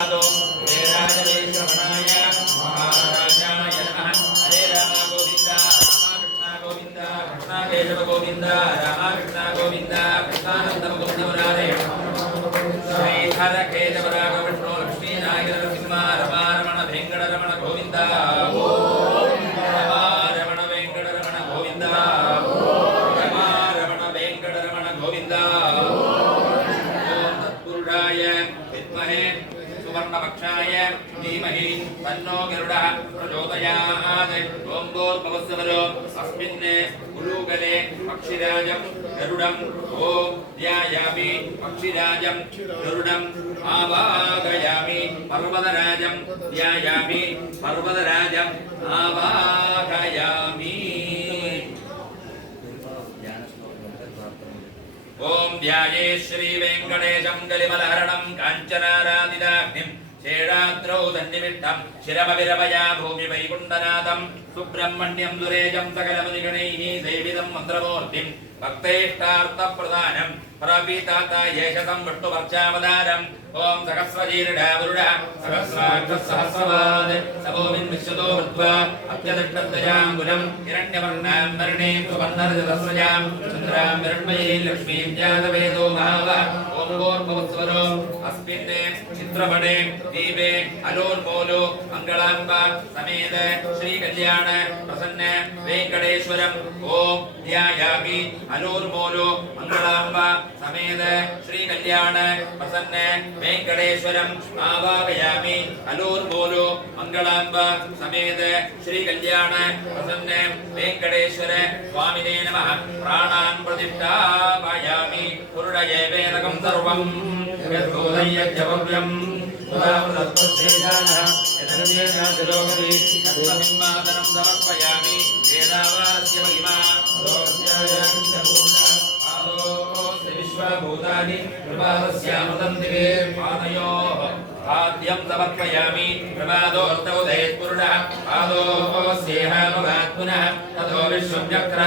वेदान्तवेश्रवणाय महाराजाय नमः। हरे राम गोविंद राम कृष्ण गोविंद कृष्ण केशव गोविंद राम कृष्ण गोविंद कृष्णानंद मुकुंद मुरारे श्रीधर केशव राघव विष्णु लक्ष्मी नायक नरसिंह रमारमण वेंकटरमण गोविंद रमारमण वेंकटरमण गोविंद रमारमण वेंकटरमण गोविंद ओम तत्पुरुषाय विद्महे सुवर्णपक्षाय धीमहि तन्नो गरुडः प्रचोदयात्। ओं भूर्भुवस्सुवरो अस्मिन् उलूकले पक्षिराजं गरुडं ओं ध्यायामि पक्षिराजं गरुडं आवाहयामि पर्वतराजं ध्यायामि पर्वतराजं आवाहयामि। ओम ध्याये श्री वेंकटेशं कलिमलहरणं काञ्चनारादिदाग्निं शेषाद्रौ तन्निमित्तं शिरमविरमया भूमि वैकुण्ठनाथं सुब्रह्मण्यं दुरेजं सकलमुनिगणैः सेवितं मन्त्रमूर्तिं भक्तेष्टार्थप्रदानं प्रपीतातायेशतं विष्णुवर्चावतारम् ओम सहस्रजीर्णावरुडः सहस्राक्षसहस्रवाद सभूमिन् विश्वतो वृत्वा अत्यदक्षदयाङ्गुलं हिरण्यवर्णां वर्णीं सुवर्णरजतस्रजां चन्द्रां हिरण्मयीं लक्ष्मीं जातवेदो महाव। ओम भूर्भुवस्सुवरो अस्मिन् चित्रपटे दीपे अलोन्मूलो मङ्गलाम्बा समेत श्रीकल्याण प्रसन्न वेंकटेश्वरम् ओम ध्यायामि अलोन्मूलो मङ्गलाम्बा समेत श्रीकल्याण प्रसन्न वेंकटेश्वरम् आवाहयामि अलूर्मूलो मङ्गलाम्बा समेत श्रीकल्याण प्रसन्न वेंकटेश्वर स्वामिने नमः। प्राणान् प्रतिष्ठापयामि पुरुषये वेदकं सर्वं यद्भूतयज्ञभव्यं उदावृतस्येजानः यदन्येनातिलोकति तत्त्वनिर्मातनं समर्पयामि। वेदावारस्य महिमा विश्वभूतानि प्रभातस्यामृतं दिवे पादयोः खाद्यं समर्पयामि। प्रभातोऽस्तौ दयेत्पुरुषः पादोऽस्येहानुभात् पुनः ततो विश्वं चक्र